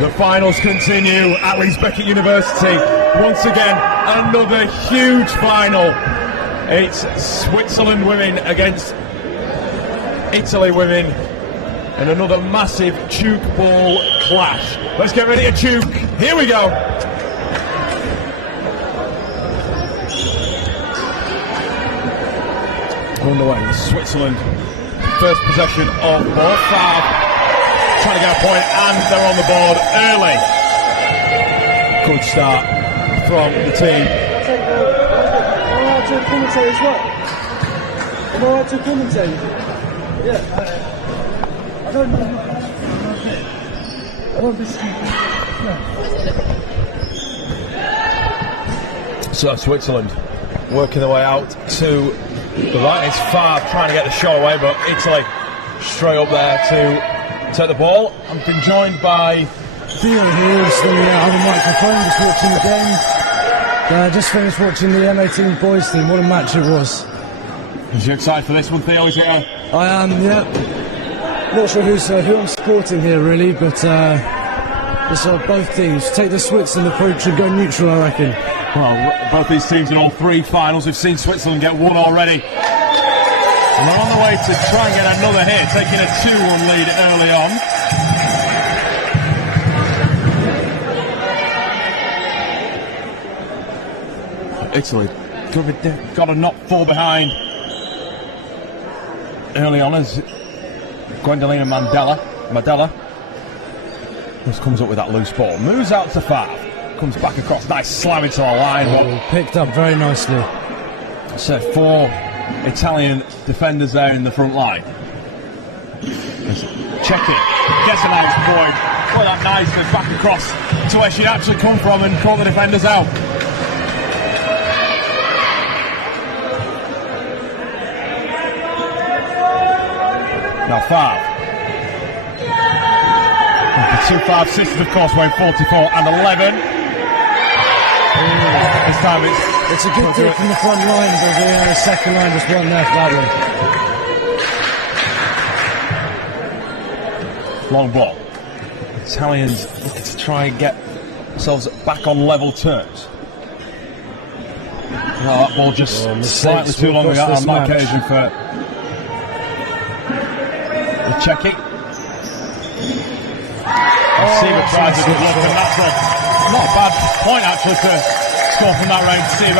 The finals continue at Leeds Beckett University. Once again, another huge final. It's Switzerland women against Italy women in another massive choke ball clash. Let's get ready to choke. Here we go. Underway with Switzerland. First possession of ball. Five. Trying to get a point, and they're on the board early. Good start from the team. Am I allowed to commentate as well? Am I allowed to commentate? Yeah. I don't know. I won't be stupid. No. So Switzerland working their way out to the right. It's Favre trying to get the shot away, but Italy straight up there to take the ball. I've been joined by Theo here is the other microphone, just watching the game. Just finished watching the M18 boys team. What a match it was. Are you excited for this one, Theo? Is it I am, yeah. Not sure who I'm supporting here really, but it's both teams. Take the Switzerland approach and go neutral, I reckon. Well, both these teams are on 3 finals. We've seen Switzerland get 1 already. And they're on the way to try and get another here, taking a 2-1 lead early on. Italy got to not fall behind early on as Gwendolina Mandela just comes up with that loose ball, moves out to Favre, comes back across, nice slam into the line. But picked up very nicely. So 4 Italian defenders there in the front line. Check it, gets a nice point. Well, that nicely back across to where she'd actually come from and caught the defenders out. Now Favre. The 2 5 sisters, of course, weighing 44 and 11. This time it's a good kick from the front line, but the second line just won there badly. Long ball. Italians looking to try and get themselves back on level terms. Well, that ball just slightly too long on that occasion for the checking. Seaver tries a good look, and that's not a bad point actually to score from that range. Steve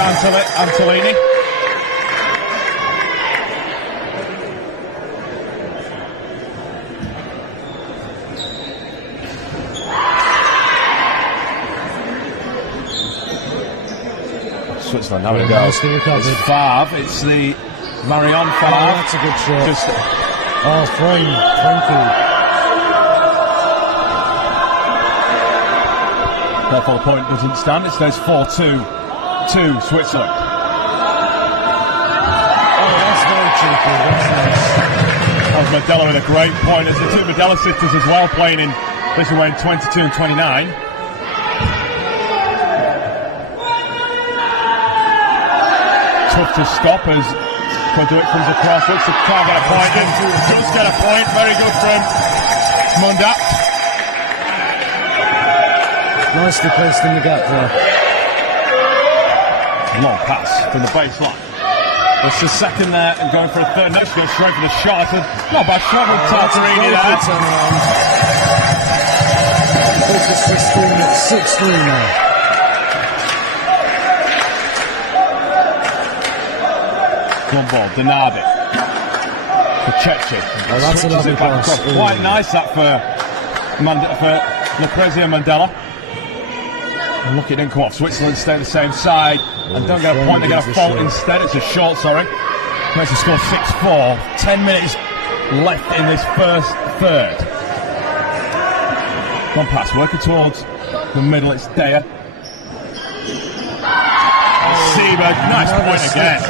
Antolini. Switzerland, now it goes. It's Favre, it's the Marion Favre. Oh, that's a good shot. Frankie. Therefore the point doesn't stand, it stays 4-2 to Switzerland. Oh, that's very cheeky, that's nice. That was Mandela with a great point. There's the 2 Mandela sisters as well playing in this way in 22 and 29. Tough to stop as Koduit comes across, looks to try and get a point in. Does get a point, very good from Mundat. Nicely placed in the gap there. Long pass from the baseline. It's the second there and going for a third. Next goes straight for the shot. Not bad shot from Tartarini there. Focus this team at 6-3 now. One ball, Denardi. For Chechi. Oh, that's a lovely pass. Quite nice that for Lucrezia Mandela. And look, it didn't come off. Switzerland stay the same side and don't get a point, they get a fault instead. It's a short, sorry. Makes the score 6-4. 10 minutes left in this first third. One pass, working towards the middle, it's Daya. Seaberg, nice point again.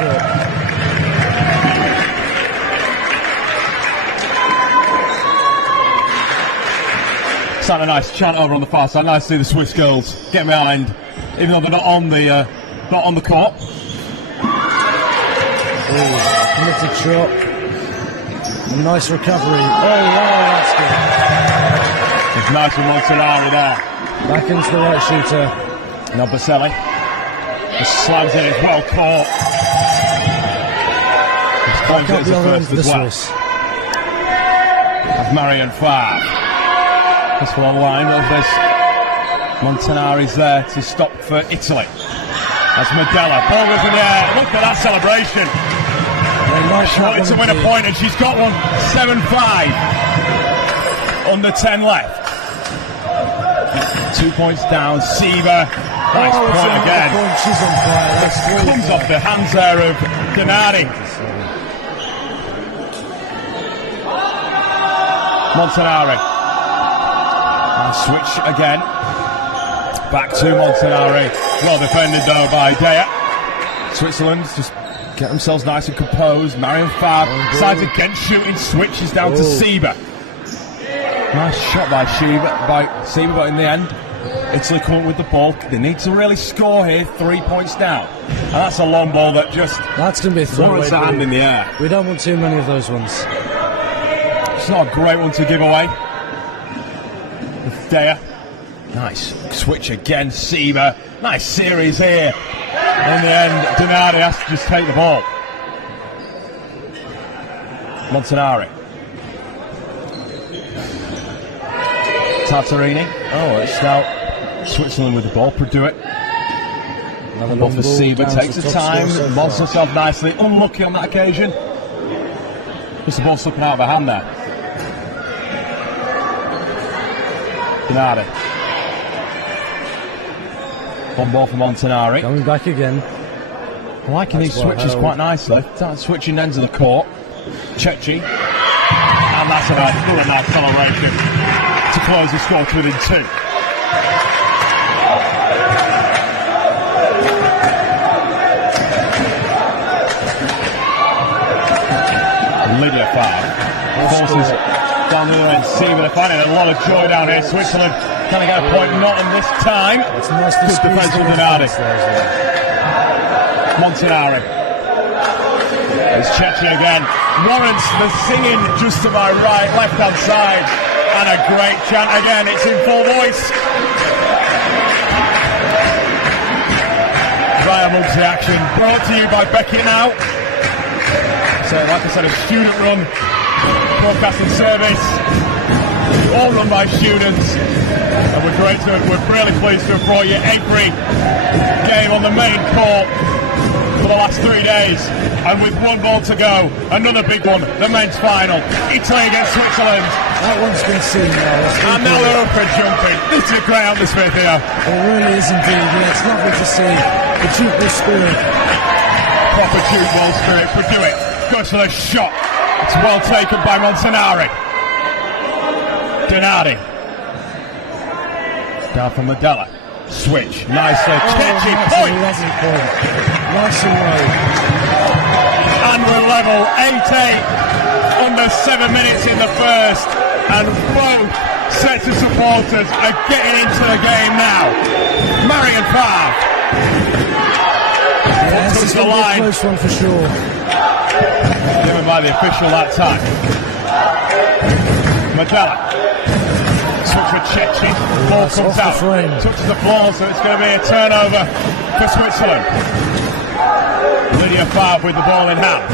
Sound a nice chant over on the far side. Nice to see the Swiss girls get behind, even though they're not on the court. Committed shot. Nice recovery. Oh wow, that's good. The Nice from Montanari there. Back into the right shooter. Now Baselli. The slams in, it's well caught. He's closed it as a first as well. That's Marion Favre. This one line of this. Montanari's there to stop for Italy. That's Medella. Ball was in the air. Look at that celebration. She wanted to win a point and she's got one. 7-5. Under 10 left. 2 points down. Siva. Nice point again. She's on fire. This comes off the hands there of Gennady. Montanari. And switch again. Back to Montanari. Well defended though by Dea. Switzerland just get themselves nice and composed. Marion Favre decides against shooting. Switches down to Siba. Nice shot by Siba, but in the end, Italy coming with the ball. They need to really score here. 3 points down. And that's a long ball that just that's going to be a throwaway ball. Hand in the air. We don't want too many of those ones. It's not a great one to give away. With Dea. Nice switch again, Siba. Nice series here. In the end, Gennady has to just take the ball. Montanari. Tartarini. Oh, it's now Switzerland with the ball. Produit. Another ball for Siba. Takes the time. Models himself nicely. Unlucky on that occasion. Just the ball slipping out of her hand there. Gennady. One ball for Montanari. Coming back again. Liking these switches quite nicely. Start switching ends of the court. Chechi. And that's a nice acceleration to close the score to within 2. Lydia Favre forces down the other end. Siva, they're finding a lot of joy down here. Switzerland trying to get a point, not in this time. It's nice to good defense from Gennady. Montanari. It's Chechi again. Warrants the singing just to my right, left-hand side. And a great chant again. It's in full voice. Ryan loves the action. Brought to you by Becky now. So, like I said, a student-run broadcasting service. All run by students. And we're really pleased to have brought you every game on the main court for the last 3 days. And with one ball to go, another big one, the men's final. Italy against Switzerland. That one's been seen now. And now they're up and jumping. This is a great atmosphere here. It really is indeed. Yeah, it's lovely to see the Duke spirit. Proper Duke ball spirit. Produit goes for the shot. It's well taken by Montanari. Gennady. Down from Medella. Switch. Nicely. Chechi. Point. Nice and low. And we're level. 8-8. Under 7 minutes in the first. And both sets of supporters are getting into the game now. Marion Favre. This is going to be a close one for sure. Given by the official that time. Medella. Switch for Chechi. Ball comes out. Touches the floor, so it's going to be a turnover for Switzerland. Lydia Favre with the ball in hand.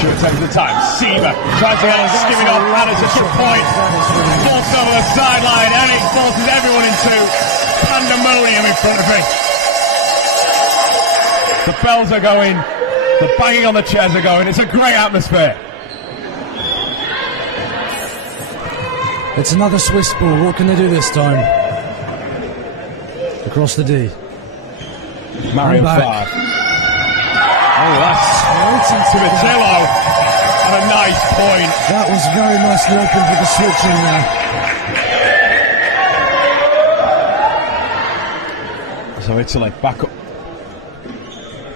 Sure takes the time. Siva tries to get it skimming off, and it's a good point. Forced over the sideline, and it forces everyone into pandemonium in front of me. The bells are going, the banging on the chairs are going. It's a great atmosphere. It's another Swiss ball. What can they do this time? Across the D. Marion Favre. Oh, that's Civitillo. And a nice point. That was very nicely opened with the switching there. So Italy back up.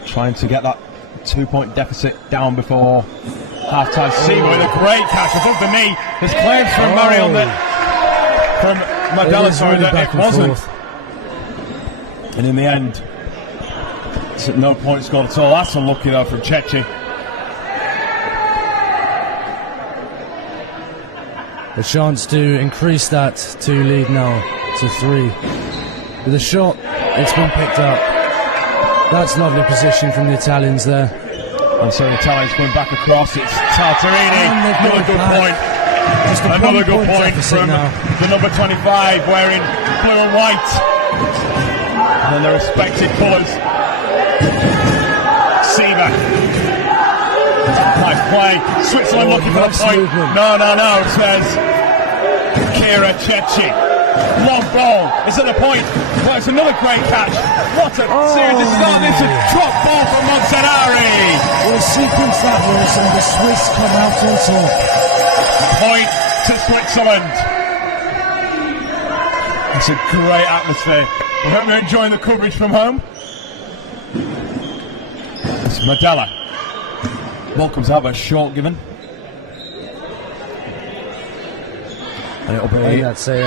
Trying to get that 2-point deficit down before half-time. Siva with a great catch above the knee. There's claims from Marion that from Medella, sorry, that it wasn't. And in the end, it's at no point scored at all. That's unlucky though from Chechi. A chance to increase that 2 lead now to 3. With a shot, it's been picked up. That's lovely position from the Italians there. And so the Italians going back across. It's Tartarini. Another good point. Another good point from the number 25 wearing blue and white. And then the respective colours. Seaver. Nice play. Switzerland looking for the point. Movement. No, says Kira Chechi. Long ball. Is it a point? Well, it's another great catch. What a series of start. It's a drop ball from Montanari. Well, sequence that was, and the Swiss come out on top. Point to Switzerland. It's a great atmosphere. We hope you're enjoying the coverage from home. It's Madella. Ball comes out, but short given. And it'll be that's a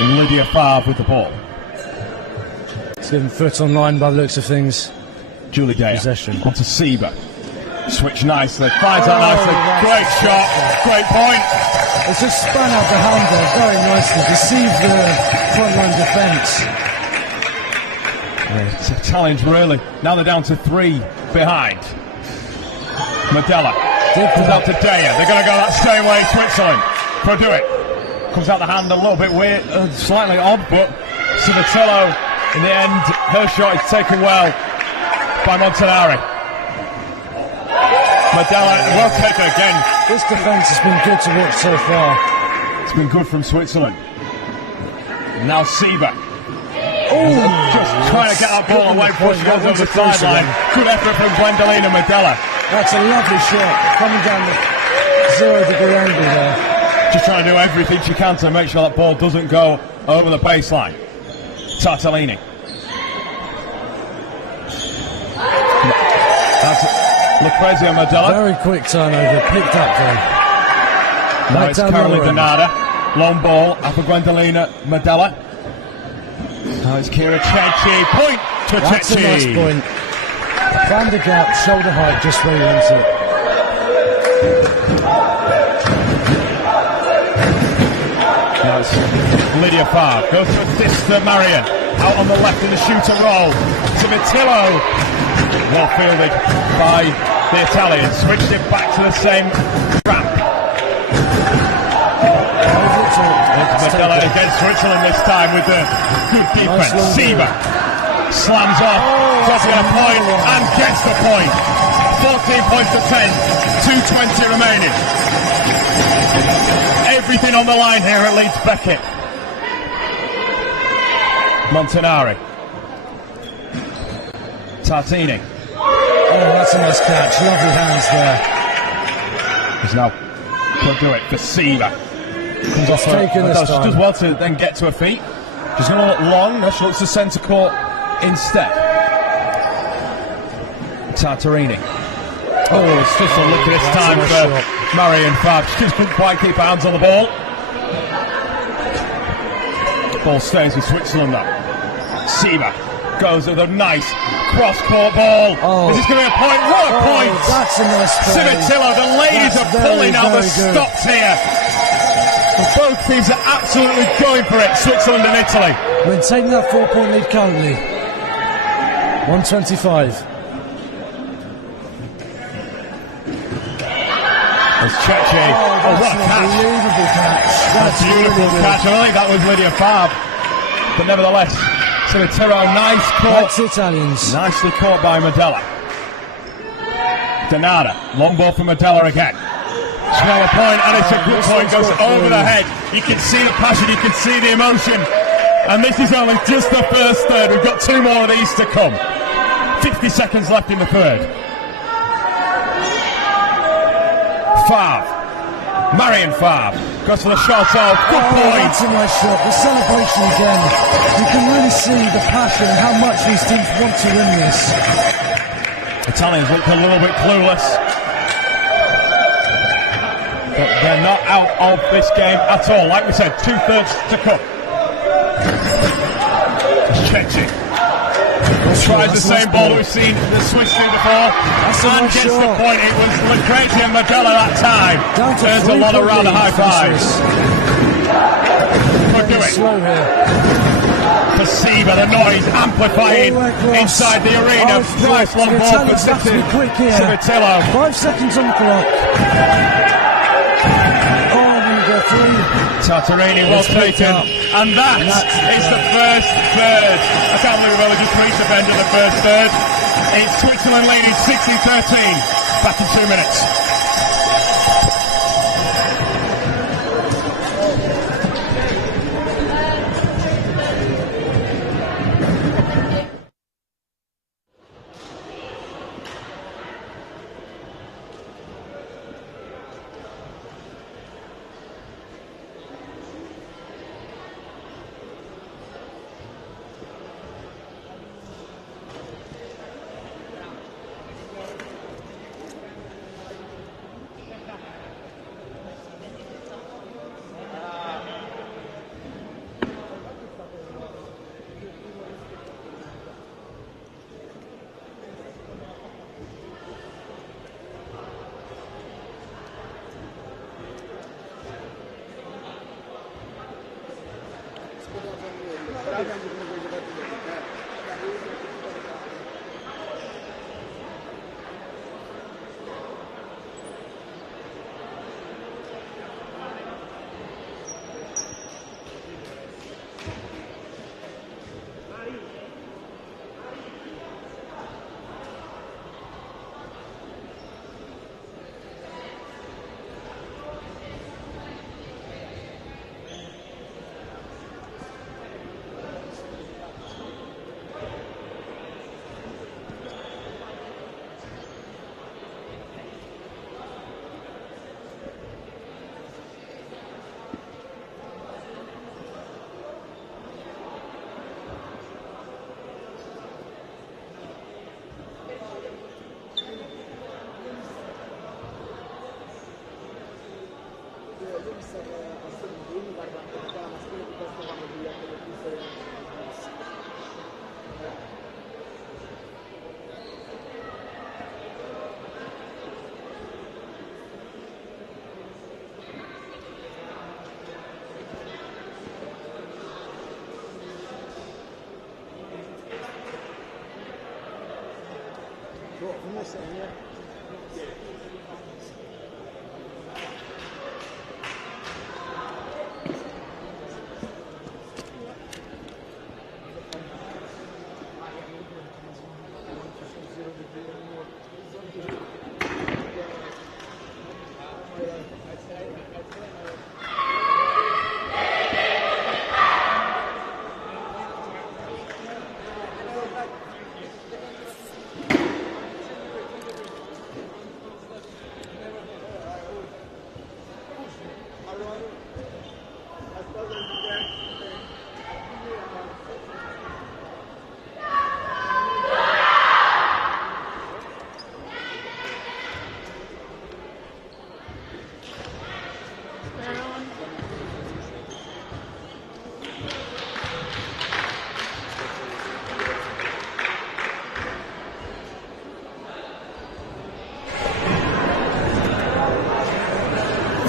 Lydia Favre with the ball. it's given foot on line by the looks of things. Julie Daya Possession. onto Sieber. Switch nicely, finds out nicely. Great shot, great point. It's just spun out the hand there very nicely, deceived the front line defence. It's a challenge, really. Now they're down to 3 behind. Madella comes out to Daya. They're going to go that same way, Switzerland. Go do it. Comes out the hand a little bit weird, slightly odd, but Civitillo, in the end, her shot is taken well by Montanari. Madella, well taken again. This defence has been good to watch so far. It's been good from Switzerland. Now Sieber. Just trying to get that ball away before she goes over the sideline. Good effort from Gwendolina Madella. That's a lovely shot, coming down the 0-degree angle there. Just trying to do everything she can to make sure that ball doesn't go over the baseline. Tartellini. That's Lucrezia Madella. Very quick turnover, picked up then. Now it's Caroline Donada. Long ball, after Gwendolina Madella. Now it's Kira Chechi. Point to Chechi. That's a nice point. Found the gap, shoulder height, just where he wants it. Now it's Lydia Favre. Goes to assist Marion. Out on the left in the shoot and roll. Civitillo. Well fielded by the Italians. Switched it back to the same ramp. Madella against Switzerland this time with the good defense. Nice Sieber slams off, does get a point and gets the point. 14 points to 10, 2:20 remaining. Everything on the line here at Leeds Beckett. Montanari. Tartini. Oh, that's a nice catch. Lovely hands there. He's now going to do it for Sieber. Comes off taken this she time. does well to then get to her feet. She's going to look long. Now she looks to centre court instead. Tartarini. Oh, it's just a look at this time for Marion Favre. She just couldn't quite keep her hands on the ball. Ball stays with Switzerland now. Sieber goes with a nice cross-court ball. Is this going to be a point? What a point! That's a nice play. Civitillo, the ladies are pulling out the stops here. Both teams are absolutely going for it, Switzerland and Italy. We're taking that 4-point lead currently. 125. It's Chechi. Oh, what a catch. Unbelievable catch. That's a beautiful catch. I think that was Lydia Favre. But nevertheless, Civitillo, nice caught. That's Italians. Nicely caught by Madella. Donada, long ball for Madella again. Smell a point, and it's a good point. Goes over the head. You can see the passion, you can see the emotion. And this is only just the first third. We've got 2 more of these to come. 50 seconds left in the third. Favre. Marion Favre goes for the shot off. Good point. That's a nice shot. The celebration again. You can really see the passion and how much these teams want to win this. Italians look a little bit clueless. But they're not out of this game at all. Like we said, 2/3 to come. Chechi. tries the same ball that we've seen the Swiss do before, and gets the point. It was Lucrezia Modella that time. There's a lot of round high fives. Could do it. Slow here. For Sieber, the noise amplifying inside the arena. Nice long ball for Civitillo. 5 seconds on the clock. Tartarini well taken, and that is the first third. I can't believe we've only just reached the end of the first third. It's Switzerland leading 16-13. Back in 2 minutes.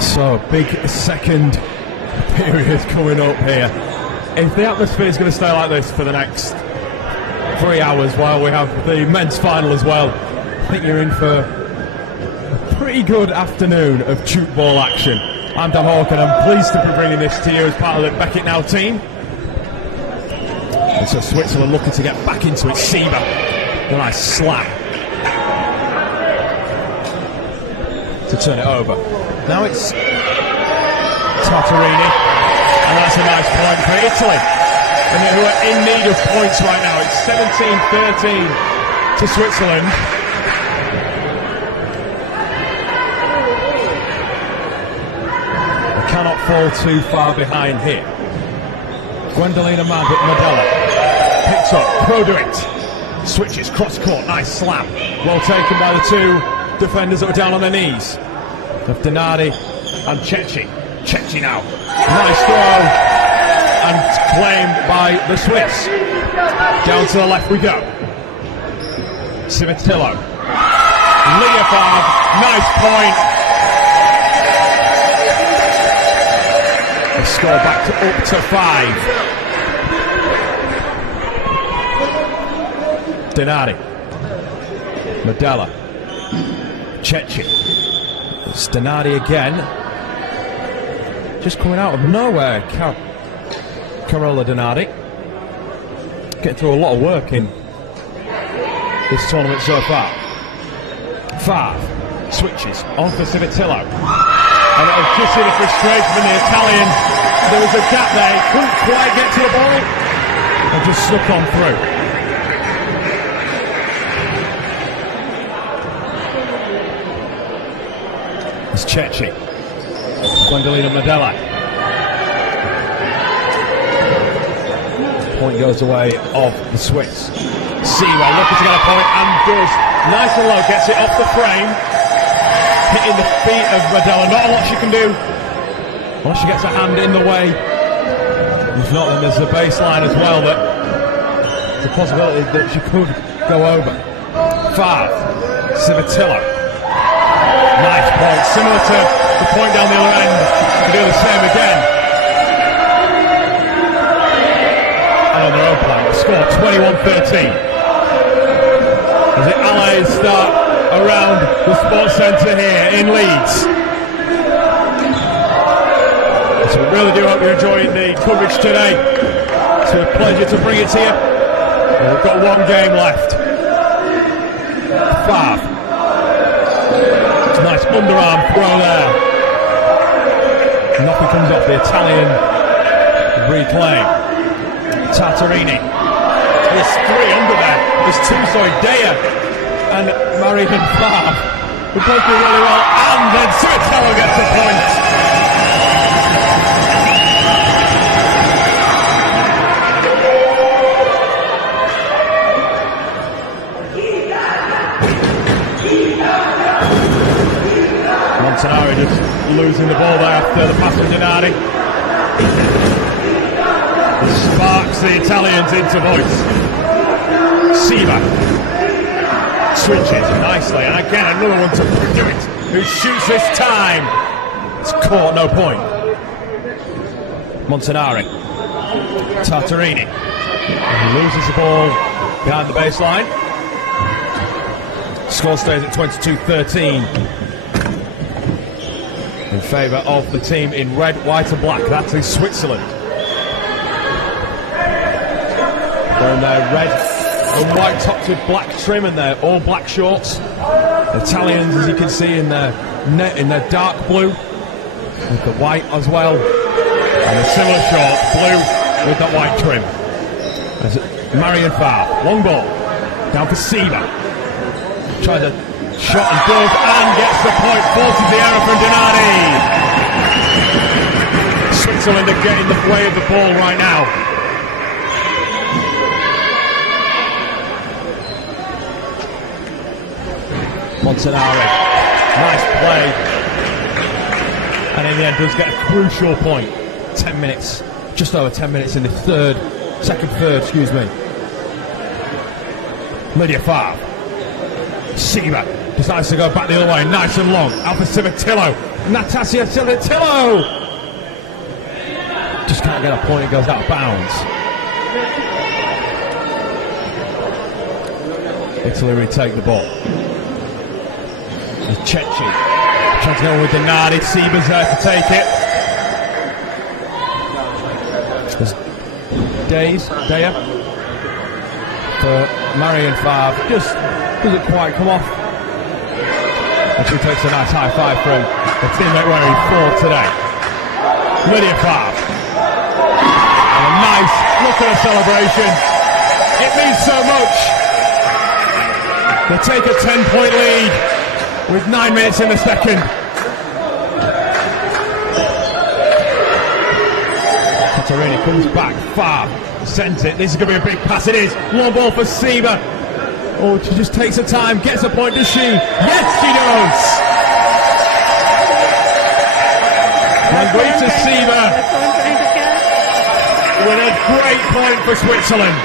So, big second period coming up here. If the atmosphere is going to stay like this for the next 3 hours while we have the men's final as well, I think you're in for a pretty good afternoon of tube ball action. I'm Dan Hawke and I'm pleased to be bringing this to you as part of the Beckett Now team. And so Switzerland looking to get back into it. Sieber, a nice slap to turn it over. Now it's Tartarini, and that's a nice point for Italy, and who are in need of points right now. It's 17-13 to Switzerland. They cannot fall too far behind here. Gwendolina Modella picks up, Produit, switches cross court, nice slap, well taken by the two defenders that were down on their knees. Of Donati and Cecchi. Cecchi now. Nice throw. And claimed by the Swiss. Down to the left we go. Civitillo. Leofard, nice point. The score back to up to 5. Denardi. Medella. Cecchi. It's Denardi again. Just coming out of nowhere, Carola Denardi. Getting through a lot of work in this tournament so far. Favre switches on for Civitillo. And it'll just see the frustration from the Italians. There was a gap there, he couldn't quite get to the ball and just snuck on through. It's Cecchi. Gwendolina Medella. Point goes away of the Swiss. Seawa looking to get a point and does. Nice and low, gets it off the frame. Hitting the feet of Medella. Not a lot she can do unless she gets her hand in the way. If not, then there's the baseline as well that the possibility that she could go over. Favre, Civitillo. Nice point, similar to the point down the other end. Can do the same again. And on their own plan, score 21-13. As the Allies start around the sports centre here in Leeds. So we really do hope you're enjoying the coverage today. It's a pleasure to bring it to you. And we've got one game left. Favre. It's a nice underarm throw there. Nothing comes off the Italian reclaim. Tartarini. There's three under there. There's two, sorry, Dea and Marion Favre. We're both doing really well. And then Civitillo gets a point. Montanari just losing the ball there after the pass from Denardi. Sparks the Italians into voice. Seawa switches nicely, and again another one to do it. Who shoots this time? It's caught, no point. Montanari. Tartarini loses the ball behind the baseline. Score stays at 22-13 in favour of the team in red, white and black. That is Switzerland. They're in their red and white tops with black trim and their all black shorts. The Italians, as you can see, in their dark blue with the white as well, and a similar short blue with that white trim. There's Marion Favre, long ball down for Seawa. Tries a shot and does, and gets the point. Forces the error from Denardi. Switzerland are getting the way of the ball right now. Montanari, nice play, and in the end does get a crucial point. 10 minutes, just over 10 minutes in the second third, excuse me. Lydia Favre. Seawa decides to go back the other way, nice and long. Alpha Civitillo, Natasha Civitillo. Just can't get a point, it goes out of bounds. Italy retake the ball. Cecchi trying to go with Denardi. Seaba's there to take it. There's Dea for Marion Favre. Just doesn't quite come off. And she takes a nice high five from the teammate wearing 4 today. Lydia Favre. And a nice look at the celebration. It means so much. They take a 10-point lead with 9 minutes in the second. Tartarini comes back, Favre sends it. This is going to be a big pass. It is. Long ball for Seawa. Oh, she just takes her time, gets a point, does she? Yes, she does! Manguita Seawa with a great point for Switzerland.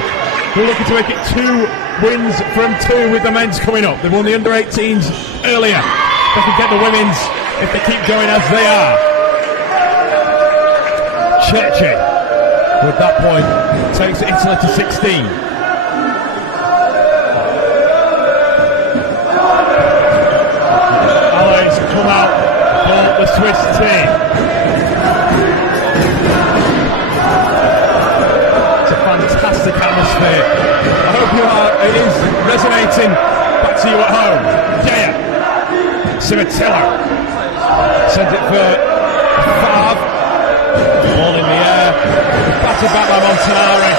We're looking to make it 2 wins from 2 with the men's coming up. They've won the under-18s earlier. They can get the women's if they keep going as they are. Cecchi, with that point, takes Italy to 16. Allies come out for the Swiss team. It's a fantastic atmosphere. I hope it is resonating back to you at home. Gea, Cimitilla sends it for Favre. Ball in the air, batted back by Montanari.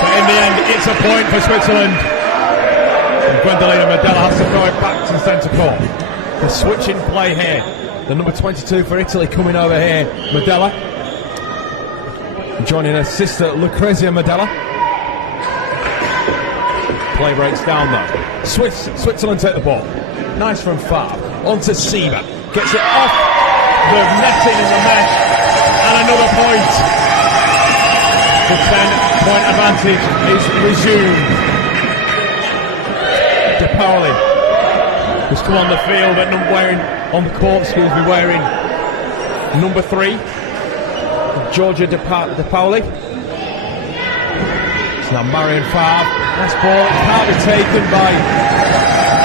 But in the end, it's a point for Switzerland. And Gwendolina Medella has to throw it back to the centre court. The switch in play here. The number 22 for Italy coming over here, Medella. Joining her sister Lucrezia Medella. Play breaks down though. Switzerland take the ball. Nice from Favre. On to Sieber. Gets it off the netting in the mesh. And another point. The 10-point advantage is resumed. De Paoli has come on the field at wearing number 3. Georgia De Paoli. It's now Marion Favre. Nice ball. It can't be taken by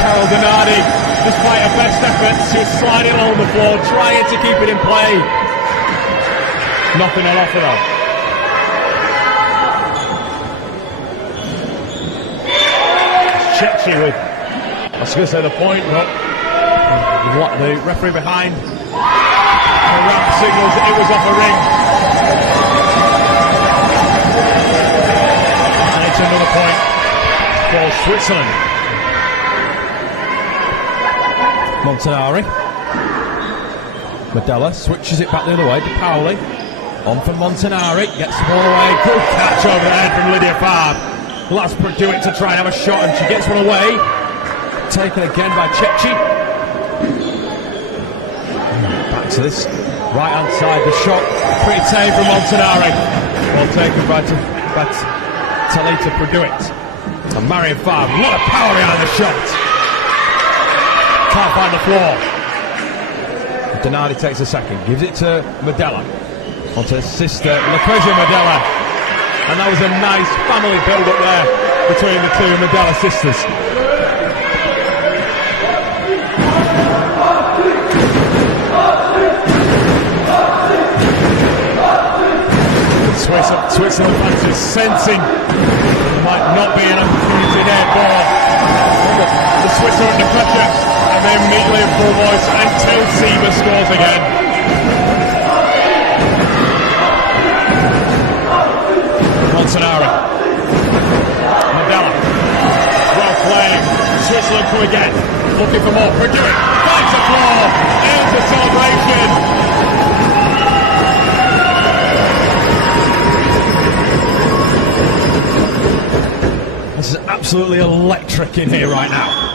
Carol Donardi. Despite her best efforts, she was sliding along the floor, trying to keep it in play. Nothing on offer though. Cecchi with, I was going to say the point, but the referee behind. The rap signals that it was off a ring. And it's another point for Switzerland. Montanari. Medella switches it back the other way. De Paoli. On for Montanari. Gets the ball away. Good catch over the head from Lydia Favre. Let's do it to try and have a shot, and she gets one away. Taken again by Cecchi. Back to this right hand side. The shot pretty tame from Montanari. Ball taken by Talita Produit. And Marion Favre. A lot of power behind the shot. Can't find the floor. Donardi takes a second, gives it to Medella. Onto his sister, Lucrezia Medella. And that was a nice family build-up there between the two Medella sisters. Switzerland fans is sensing there might not be an opportunity there for the Swiss are under pressure. And they immediately in full voice until Sieber scores again. Montanari. Medella. Well playing. Switzerland come again. Looking for more. Produit. Finds the floor. Ends the celebration. This is absolutely electric in here right now.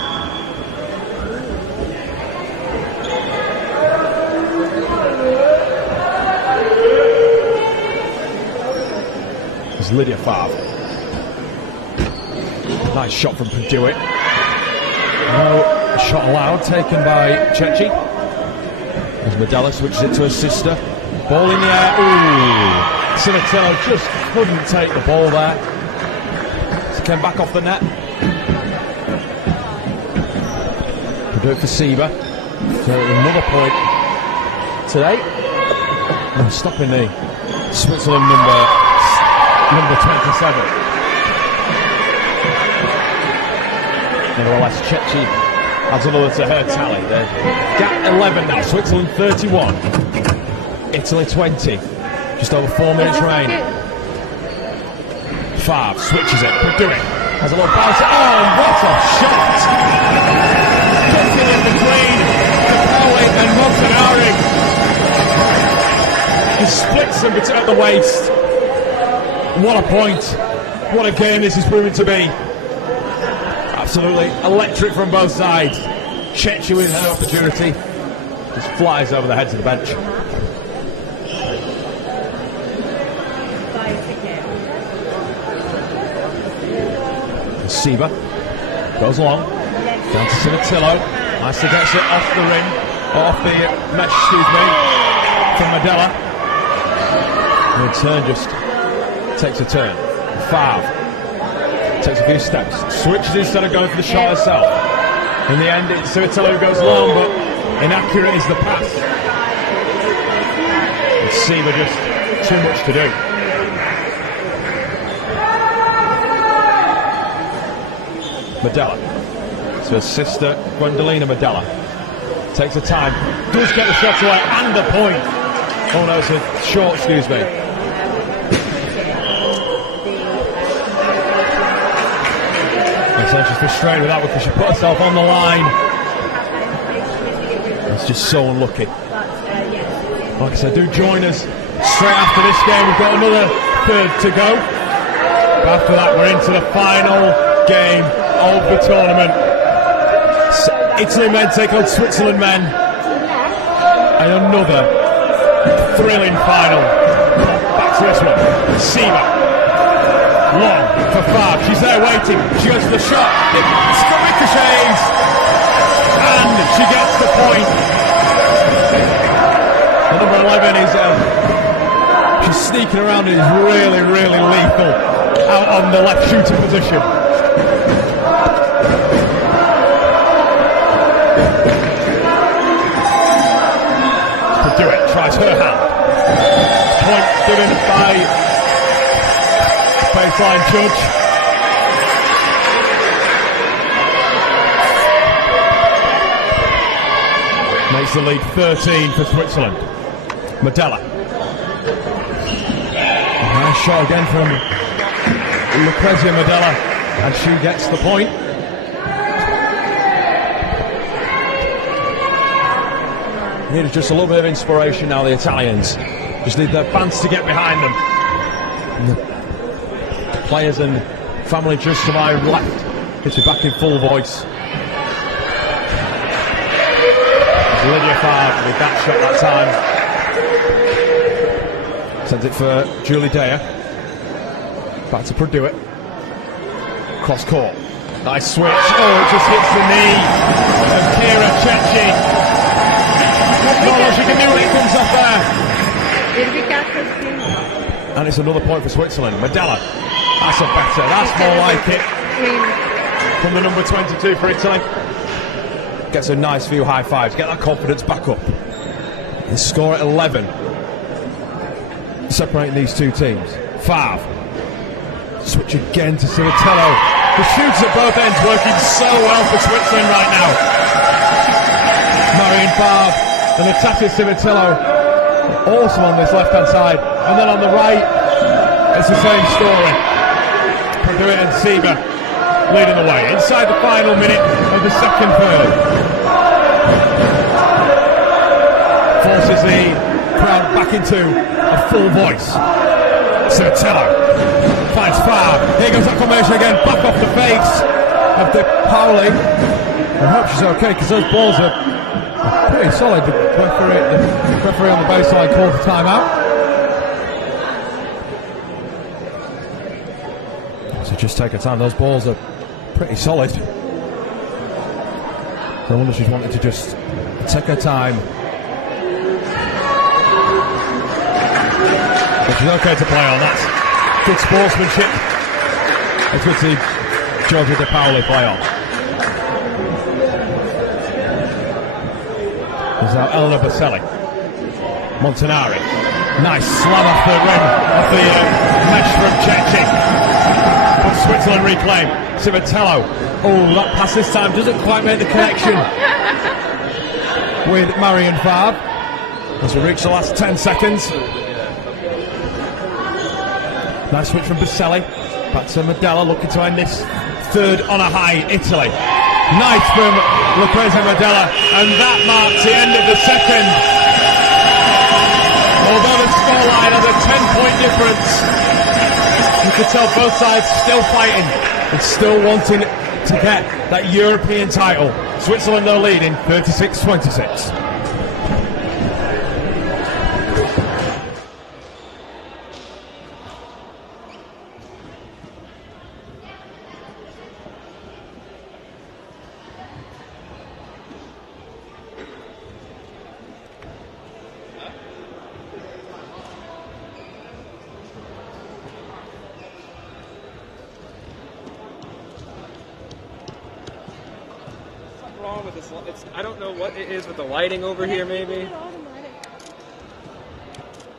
Lydia Favre. Nice shot from Produit. No shot allowed, taken by Cecchi. As Medella switches it to her sister. Ball in the air. Ooh! Cimitilla just couldn't take the ball there. She came back off the net. Produit for Sieber. So another point today. And stopping the Switzerland number 27. Nevertheless, Cecchi adds another to her tally. The gap 11 now. Switzerland 31. Italy 20. Just over 4 minutes remaining. Favre switches it. Produit has a little bounce. Oh, what a shot! Getting in between De Paoli and Montanari. He splits them at the waist. What a point. What a game this is proving to be. Absolutely electric from both sides. Cecchi with her opportunity. Just flies over the heads of the bench. Siva goes long, down to Civitillo. Nicely gets it off the ring, off the mesh, excuse me, from Medella. Mid-turn just takes a turn. Favre takes a few steps, switches instead of going for the shot herself. In the end, it's Civitillo who goes long, but inaccurate is the pass. And Siva just too much to do. Medella. It's her sister, Gwendolina Medella. Takes her time, does get the shot away and the point. Oh no, it's a short, excuse me. And so she's frustrated with that because she put herself on the line. It's just so unlucky. Like I said, do join us straight after this game. We've got another third to go. But after that, we're into the final game of the tournament. Italy men take on Switzerland men, and another thrilling final. Back to this one. Siva, long for Favre. She's there waiting. She goes for the shot. It ricochets, and she gets the point. The number 11 is she's sneaking around and is really, really lethal out on the left shooter position. Do it, tries her hand. Point given by baseline judge. Makes the lead 13 for Switzerland. Medella. Nice shot again from Lucrezia Medella, and she gets the point. Need just a little bit of inspiration now, the Italians. Just need their fans to get behind them. And the players and family just to my left. Gets it back in full voice. It's Lydia Favre with that shot that time. Sends it for Julie Daya. Back to Produit. Cross court. Nice switch. Oh, it just hits the knee of Kira Cecchi. Not all she can do when it comes off there. And it's another point for Switzerland. Medella. That's a better. That's more like it. From the number 22 for Italy. Gets a nice few high fives. Get that confidence back up. And score at 11. Separating these two teams. Favre. Switch again to Civitillo. The shoots at both ends working so well for Switzerland right now. Marion Favre. And Natasha Civitillo, awesome on this left-hand side. And then on the right, it's the same story. Produit and Siva leading the way. Inside the final minute of the second third. Forces the crowd back into a full voice. Civitillo finds Favre. Here goes that combination again. Back off the face of De Pauli. I hope she's okay because those balls are pretty solid. The referee on the baseline called the timeout. So just take her time. Those balls are pretty solid. So I wonder if she's wanted to just take her time. But she's okay to play on. That's good sportsmanship. It's good to see Giorgia De Pauli play on. There's now Elena Baselli. Montanari. Nice slam off the rim, off the mesh from Cecchi. But Switzerland reclaim. Civitillo. Oh, that pass this time doesn't quite make the connection with Marion Favre. As we reach the last 10 seconds. Nice switch from Baselli. Back to Medella, looking to end this third on a high. Italy. Nice from Lucrezia Medella, and that marks the end of the second. Although the scoreline has a 10-point difference, you can tell both sides still fighting and still wanting to get that European title. Switzerland though leading 36-26. problem with this. I don't know what it is with the lighting over here. Maybe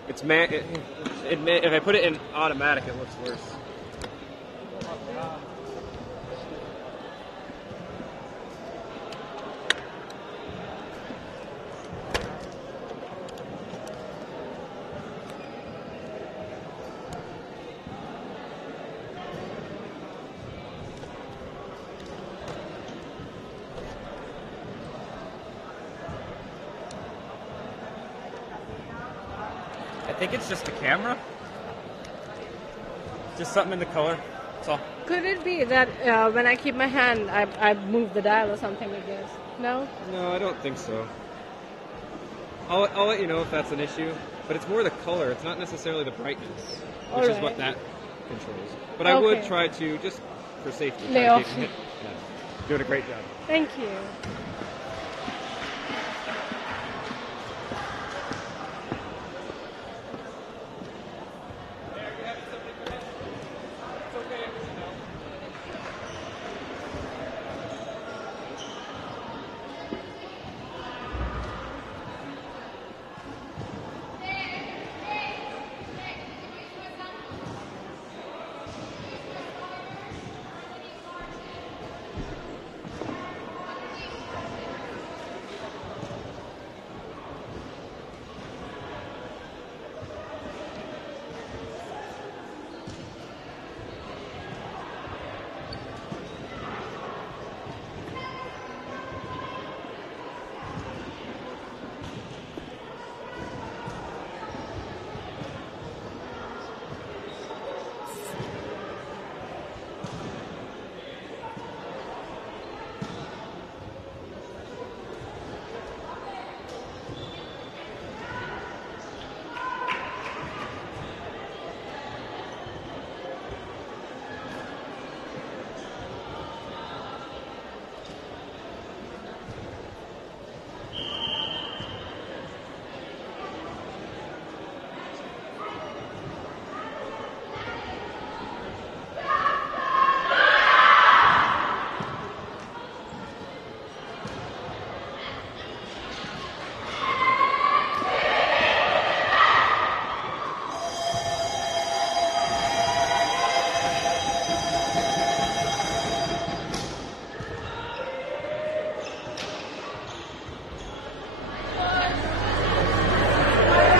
it's if I put it in automatic, it looks worse. I think it's just the camera. Just something in the color. That's all. Could it be that when I keep my hand, I move the dial or something like this? No? No, I don't think so. I'll let you know if that's an issue. But it's more the color. It's not necessarily the brightness, which is what that controls. But I would try to, just for safety, lay off. Yeah. Doing a great job. Thank you.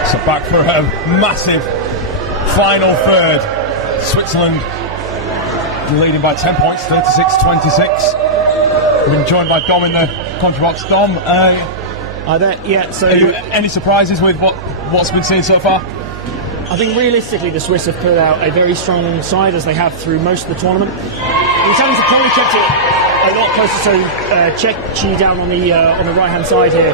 So back for a massive final third. Switzerland leading by 10 points, 36-26. We've been joined by Dom in the country box. Dom, so any surprises with what's been seen so far? I think realistically the Swiss have put out a very strong side, as they have through most of the tournament. The Italians have probably kept it a lot closer, so Cecchi down on the right hand side here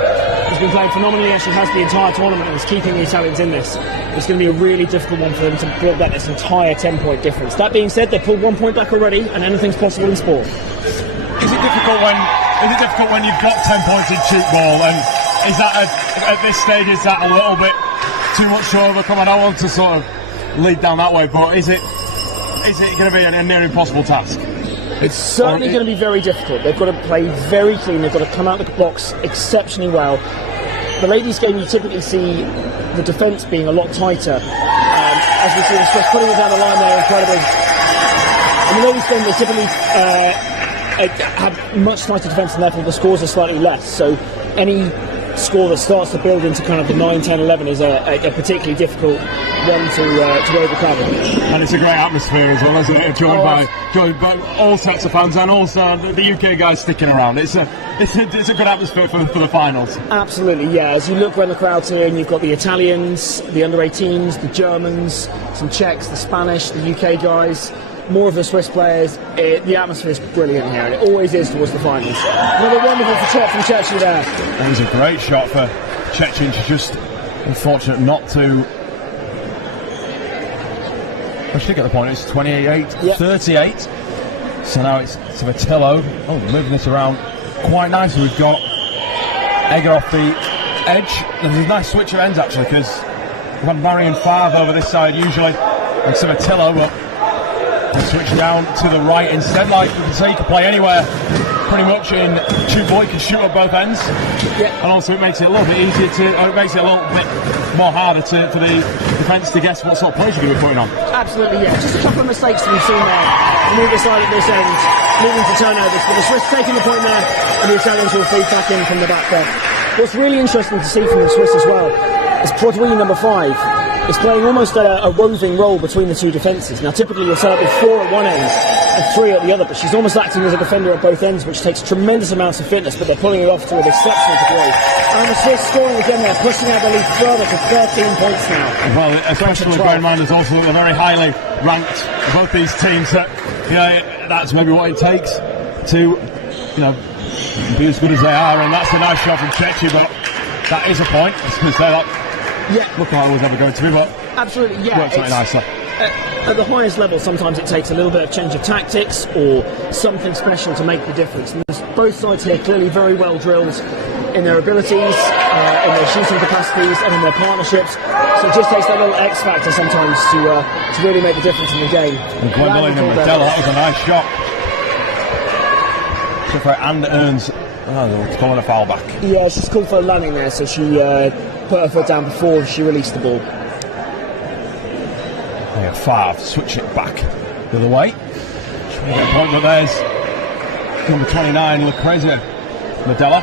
has been playing phenomenally, actually has the entire tournament and is keeping the Italians in this. It's going to be a really difficult one for them to build back this entire 10-point difference. That being said, they've pulled 1 point back already, and anything's possible in sport. Is it difficult when you've got 10 points in shoot ball, and is that at this stage, is that a little bit too much to overcome? I don't want to sort of lead down that way, but is it going to be a near impossible task? It's certainly going to be very difficult. They've got to play very clean. They've got to come out of the box exceptionally well. The ladies' game, you typically see the defence being a lot tighter. As we see the Swiss putting it down the line there incredibly. In the ladies' game, they typically have much tighter defence, and therefore the scores are slightly less. So any score that starts to build into kind of the 9, 10, 11 is a particularly difficult one to overcome. And it's a great atmosphere as well, isn't it? Joined by all sets of fans, and also the UK guys sticking around. It's a good atmosphere for the finals. Absolutely, yeah. As you look around the crowds here, and you've got the Italians, the under-18s, the Germans, some Czechs, the Spanish, the UK guys, more of the Swiss players. The atmosphere is brilliant here, and it always is towards the finals. Another wonderful shot from Cecchi there. That was a great shot for Cecchi. She's just unfortunate not to. I should get the point. It's 28-38. So now it's Savatillo. Oh, moving this around quite nicely. We've got Egger off the edge. There's a nice switch of ends actually, because we've got Marion Favre over this side usually, and Savatillo. But Switch down to the right instead. Like you can say, you can play anywhere pretty much in shoot ball. You can shoot at both ends. Yeah. And also it makes it a little bit easier it makes it a little bit more harder for the defence to guess what sort of plays you're going to be putting on. Absolutely, yeah. Just a couple of mistakes that we've seen there on either side at this end, leading to turnovers. But the Swiss taking the point there, and the Italians will feed back in from the back there. What's really interesting to see from the Swiss as well is Prodwy, number 5, is playing almost a roving role between the two defences. Now, typically you'll set up with 4 at one end and 3 at the other, but she's almost acting as a defender at both ends, which takes tremendous amounts of fitness, but they're pulling it off to an exceptional degree. And the Swiss scoring again, they're pushing out the lead further to 13 points now. Well, especially bear in mind, there's also a very highly ranked, both these teams, that, you know, that's maybe what it takes to, you know, be as good as they are, and that's the nice shot from Chechi, but that is a point. I was going to say that. Yeah. Look like it was ever going to be, but absolutely, yeah. works out nicer. At the highest level, sometimes it takes a little bit of change of tactics or something special to make the difference. And there's both sides here clearly very well drilled in their abilities, in their shooting capacities, and in their partnerships. So it just takes that little X factor sometimes to really make the difference in the game. And Gwendolyn and Madella, that was a nice shot. And earns, it's calling a foul back. Yeah, she's called for a landing there, so she put her foot down before she released the ball. Yeah, 5, switch it back the other way. Trying to get a point, but there's number 29, Lucrezia Madella.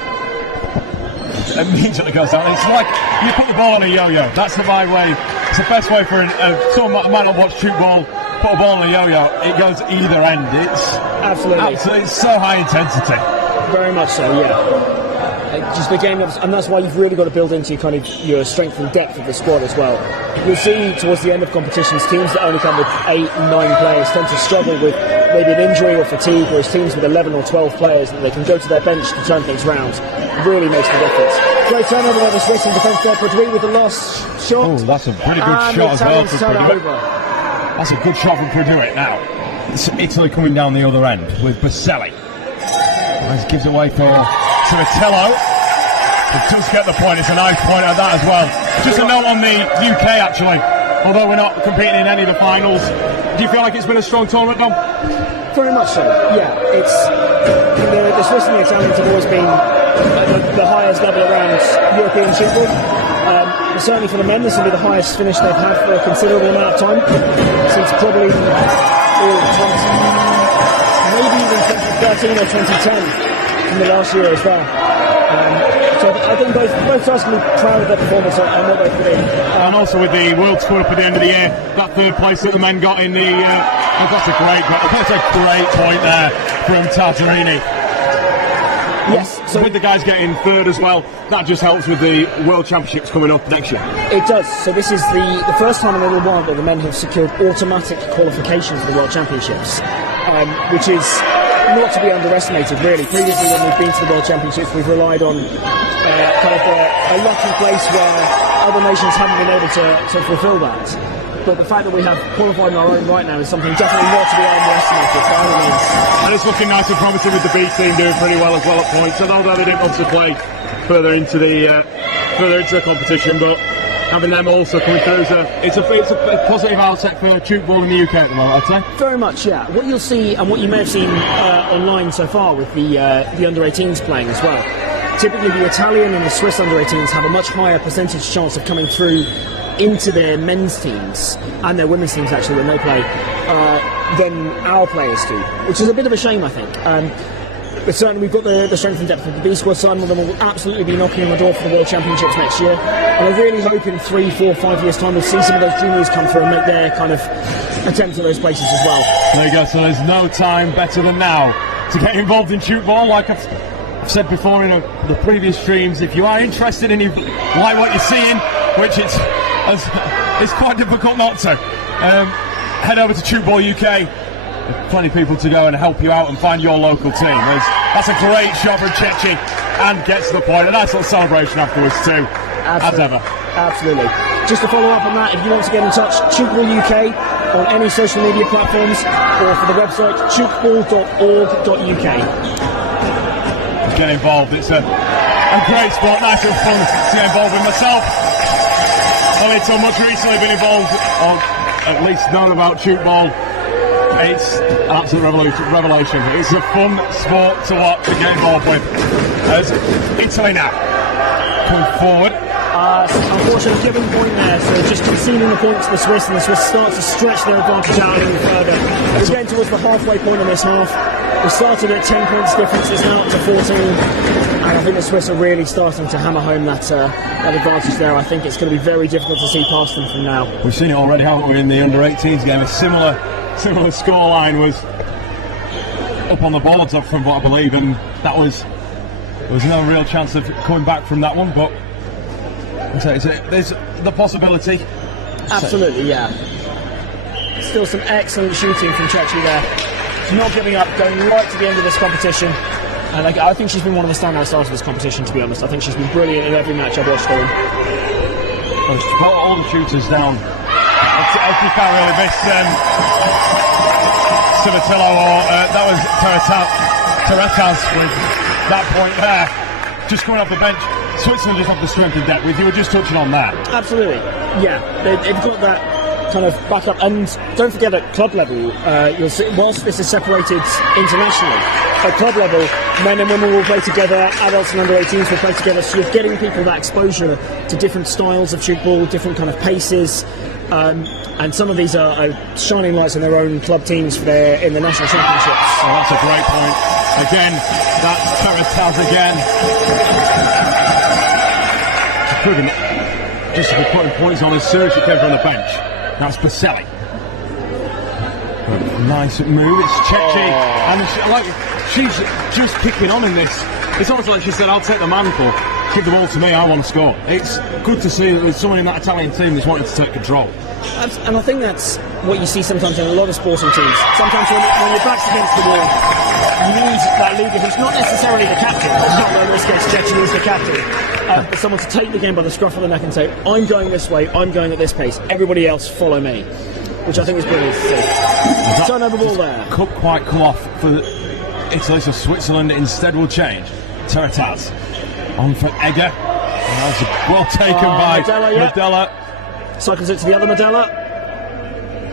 Immediately goes down. It's like you put the ball on a yo-yo. That's the right way. It's the best way for someone might not watch shoot ball. Put a ball on a yo-yo. It goes either end. It's absolutely. It's so high intensity. Very much so, yeah. Just the game, and that's why you've really got to build into your strength and depth of the squad as well. You'll see towards the end of competitions, teams that only come with 8 and 9 players tend to struggle with maybe an injury or fatigue, whereas teams with 11 or 12 players that they can go to their bench to turn things round. It really makes the difference. Great turnover by the Swiss in defence there. Prodwy with the last shot. Oh, that's a pretty good shot as well from Prodwy. That's a good shot from Prodwy now. It's Italy coming down the other end with Baselli. Nice gives away for Ciritello. It does get the point. It's a nice point at that as well. Just a note on the UK actually. Although we're not competing in any of the finals, do you feel like it's been a strong tournament, Dom? Very much so. Yeah, it's the Swiss and the Italians have always been the highest level around European shootball. Certainly for the men, this will be the highest finish they've had for a considerable amount of time, since probably maybe even 2013 or 2010 in the last year as well. So I think both sides can be proud of their performance and what they put in. And also with the World Squad up at the end of the year, that 3rd place that the men got in the that's a great point there from Tartarini. Yes, so with the guys getting 3rd as well, that just helps with the World Championships coming up next year. It does. So this is the first time in a little while that the men have secured automatic qualification for the World Championships, which is not to be underestimated, really. Previously, when we've been to the World Championships, we've relied on kind of a lucky place where other nations haven't been able to fulfil that. But the fact that we have qualified in our own right now is something definitely not to be underestimated by any means. And it's looking nice and promising with the B team doing pretty well as well at points. And although they didn't want to play further into the competition, but having them also coming through, it's a positive outset for shoot ball in the UK at the moment, I'd say. Very much, yeah. What you'll see, and what you may have seen online so far with the under-18s playing as well, typically the Italian and the Swiss under-18s have a much higher percentage chance of coming through into their men's teams, and their women's teams actually when they play, than our players do, which is a bit of a shame, I think. But certainly we've got the strength and depth of the B squad. Some of them will absolutely be knocking on the door for the World Championships next year. And I really hope in 3, 4, 5 years' time we'll see some of those juniors come through and make their kind of attempts at those places as well. There you go. So there's no time better than now to get involved in shoot ball. Like I've said before in the previous streams, if you are interested and you like what you're seeing, which it's quite difficult not to, head over to Shoot Ball UK. There's plenty of people to go and help you out and find your local team. That's a great shot from Chechi and gets to the point. A nice little celebration afterwards too, as ever. Absolutely. Just to follow up on that, if you want to get in touch, Shoot Ball UK on any social media platforms or for the website shootball.org.uk. Get involved. It's a great sport, nice and fun to get involved with myself. Only so much recently been involved, or at least known about shoot ball. It's an absolute revelation. It's a fun sport to watch and get involved with. As Italy now coming forward. Unfortunately, given point there, so just conceding the point to the Swiss, and the Swiss start to stretch their advantage out even further. We're getting towards the halfway point in this half. We started at 10 points difference, it's now up to 14, and I think the Swiss are really starting to hammer home that advantage there. I think it's going to be very difficult to see past them from now. We've seen it already, haven't we, in the under-18s game? A similar scoreline was up on the boards up from what I believe, and there was no real chance of coming back from that one, but there's the possibility. Absolutely, yeah. Still some excellent shooting from Chechi there. She's not giving up, going right to the end of this competition. And I think she's been one of the standout stars of this competition, to be honest. I think she's been brilliant in every match I've watched her in. Well, she's brought all the shooters down. I just can't really miss Civitillo or that was Terretas with that point there. Just coming off the bench. Switzerland just have the strength of depth. You were just touching on that. Absolutely, yeah. They've got that kind of backup, and don't forget at club level, you'll see, whilst this is separated internationally, at club level, men and women will play together, adults and under-18s will play together, so you're getting people that exposure to different styles of shoot ball, different kind of paces, and some of these are shining lights in their own club teams in the national championships. Oh, that's a great point. Again, that's Terretas again. Just to be putting points on as soon as she came from the bench. That's Baselli. Nice move. It's Chechi, and she's just kicking on in this. It's almost like she said, "I'll take the mantle. Give the ball to me. I want to score." It's good to see that there's someone in that Italian team that's wanting to take control. And I think that's what you see sometimes in a lot of sporting teams. Sometimes when your back's against the wall, you need that leader who's not necessarily the captain. Not in this case, Chechi is the captain. But someone to take the game by the scruff of the neck and say, "I'm going this way, I'm going at this pace, everybody else follow me," which I think is brilliant to see. Turnover ball there. Could quite come off for Italy, so Switzerland instead will change. Terretas on for Egger. That's well taken by Medella. Cycles it to the other Medella,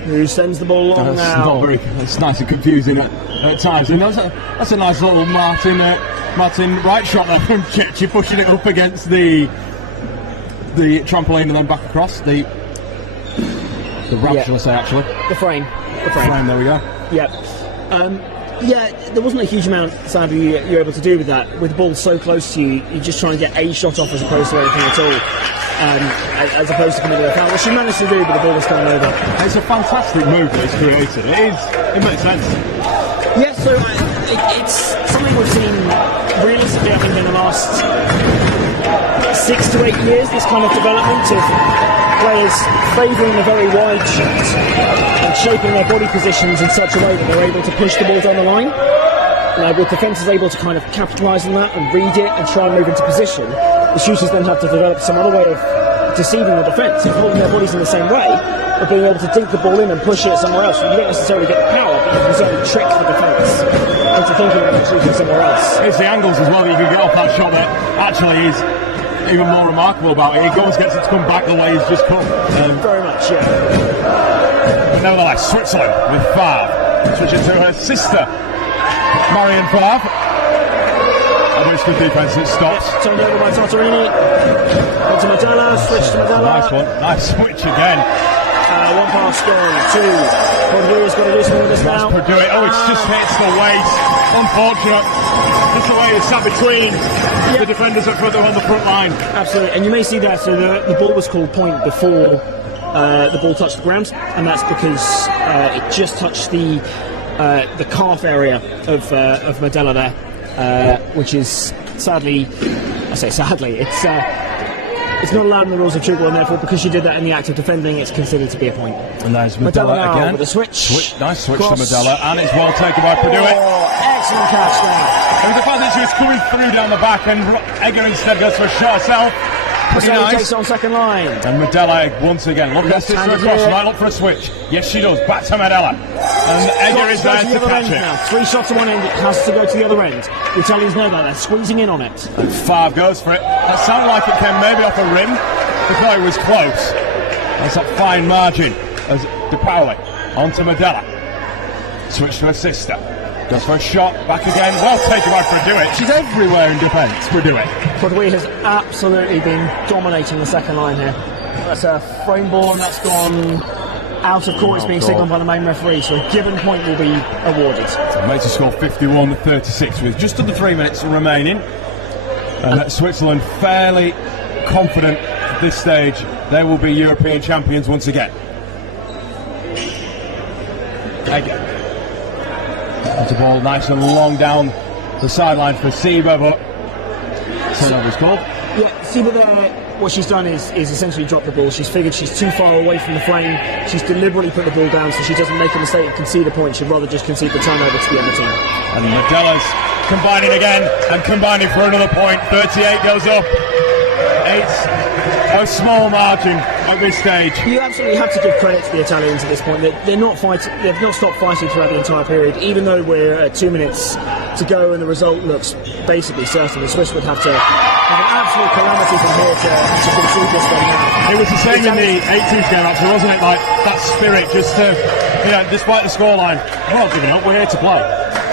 who sends the ball along now. It's nice and confusing at times. And that's a nice little Martin right shot there from Chechi, pushing it up against the trampoline and then back across the ramp, shall I say, actually. The frame, there we go. Yeah. There wasn't a huge amount, sadly, you're able to do with that. With the ball so close to you, you just try and get a shot off as opposed to anything at all. As opposed to committing a foul, which she managed to do, but the ball was going over. It's a fantastic move that it's created. It makes sense. Yes, so it's something we've seen realistically, I think, in the last 6 to 8 years, this kind of development of players favouring a very wide shot and shaping their body positions in such a way that they're able to push the ball down the line. With defenders able to kind of capitalise on that and read it and try and move into position, the shooters then have to develop some other way of deceiving the defence, of holding their bodies in the same way, but being able to dink the ball in and push it somewhere else. You don't necessarily get the power, but you can certainly trick the defence into thinking of shooting somewhere else. It's the angles as well that you can get off that shot that actually is even more remarkable about it. He always gets it to come back the way he's just come. Very much, yeah. But nevertheless, Switzerland with Favre. Switching to her sister, Marion Favre. It's good defence, it stops. Turned over by Tartarini. Onto Medella, switch to Medella. Nice one, nice switch again. One pass gone, 2. Portugal's got to do something with this now. It just hits the waist. Unfortunate. Just the way it's sat between the defenders up front, on the front line. Absolutely, and you may see that, so the ball was called point before the ball touched the ground, and that's because it just touched the calf area of Medella there. Which is sadly, I say sadly, it's not allowed in the rules of football, and therefore because she did that in the act of defending, it's considered to be a point. And there's Medella again with a switch. Nice switch to Medella, and it's well taken by Purdue. Excellent catch there. And the fact that she was coming through down the back, and Egger instead goes for a shot herself. Takes on second line. And Medella once again. Look at this across. Might look for a switch. Yes, she does. Back to Medella. And Egger is there to catch it. Now. 3 shots to one end. It has to go to the other end. The Italians know that. They're squeezing in on it. And Favre goes for it. That sounded like it came maybe off a rim. I thought it was close. That's that fine margin as De Paoli onto Medella. Switch to her sister. Goes for a shot, back again. Well taken by Produit. She's everywhere in defence, Produit. Produit has absolutely been dominating the second line here. That's a frame ball, and that's gone out of court. It's being signalled by the main referee, so a given point will be awarded. So made to score 51-36 with just under 3 minutes remaining. And Switzerland fairly confident at this stage they will be European champions once again. Again. That's a ball nice and long down the sideline for Seba, but turnover's called. Yeah, Seba there, what she's done is essentially drop the ball. She's figured she's too far away from the frame. She's deliberately put the ball down so she doesn't make a mistake and concede a point. She'd rather just concede the turnover to the other team. And Medella's combining again and combining for another point. 38 goes up. It's a small margin at this stage. You absolutely have to give credit to the Italians at this point. They're not fighting. They've not stopped fighting throughout the entire period. Even though we're at 2 minutes to go and the result looks basically certain, the Swiss would have to have an absolute calamity from here to concede this one now. It was the same in the 18th game, actually, wasn't it? Like that spirit, just to, despite the scoreline, we're not giving up. We're here to play.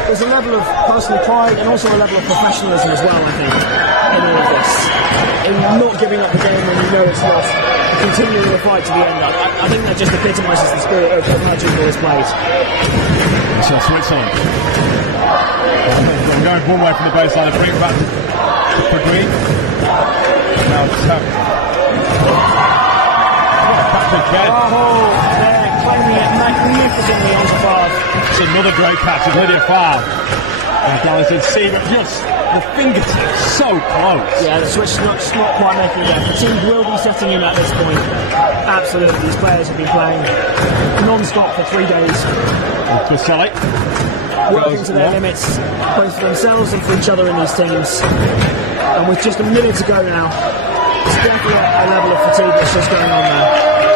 There's a level of personal pride and also a level of professionalism as well, I think, in all of this. In not giving up the game when you know it's lost, continuing the fight to the end. I think that just epitomises the spirit of how football is played. So Switzerland. I'm going one way from the baseline and bring it back to Produit. Now Patrick Kidd. They're claiming it magnificently onto Favre. It's another great catch of Lydia Favre. And Gallison Seba just the fingertips so close. Yeah, the switch not quite making it. The team will be setting in at this point. Absolutely, these players have been playing non-stop for 3 days. Vasily working to their limits, both for themselves and for each other in these teams. And with just a minute to go now, it's definitely a level of fatigue that's just going on there.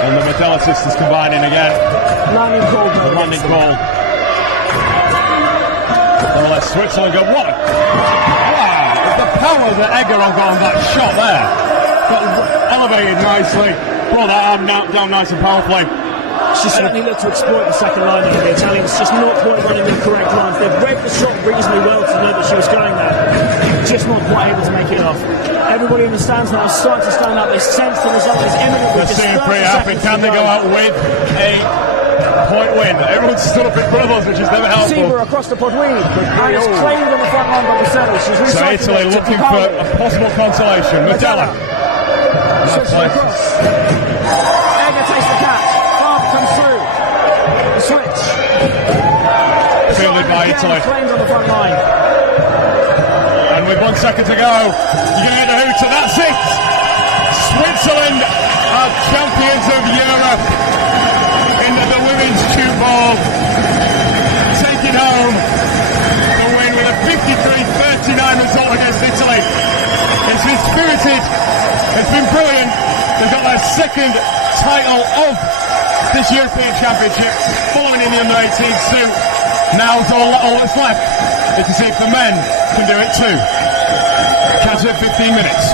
And the Medella sisters combining again. Landing call. Landing call. Well, let Switzerland go. What? Wow! The power that Eggeron got on that shot there. Got elevated nicely. Brought that arm down nice and powerfully. She certainly looked to exploit the second line of the Italians, just not quite running the correct lines. They've read the shot reasonably well to know that she was going there, just not quite able to make it off. Everybody in the stands now is starting to stand up. They sense the result is imminent. They're seeming pretty happy. Can they go out with a point win? Everyone's stood up in front of us, which is never helpful. Seba across the Produit, and it's claimed on the front line by Vasily. She's so Italy looking for a possible consolation. Medella. Across. Egger takes the catch. Favre comes through. The switch. Fielded by Italy. Claimed on the front line. And with 1 second to go, you're going to get the hoot, and that's it. Switzerland are champions of Europe in the women's tube ball, taking home the win with a 53-39 result against Italy. It's been spirited, it's been brilliant. They've got their second title of this European Championship, following in the under-18 suit. Now all that's left is to see if the men can do it too. Catch it at 15 minutes.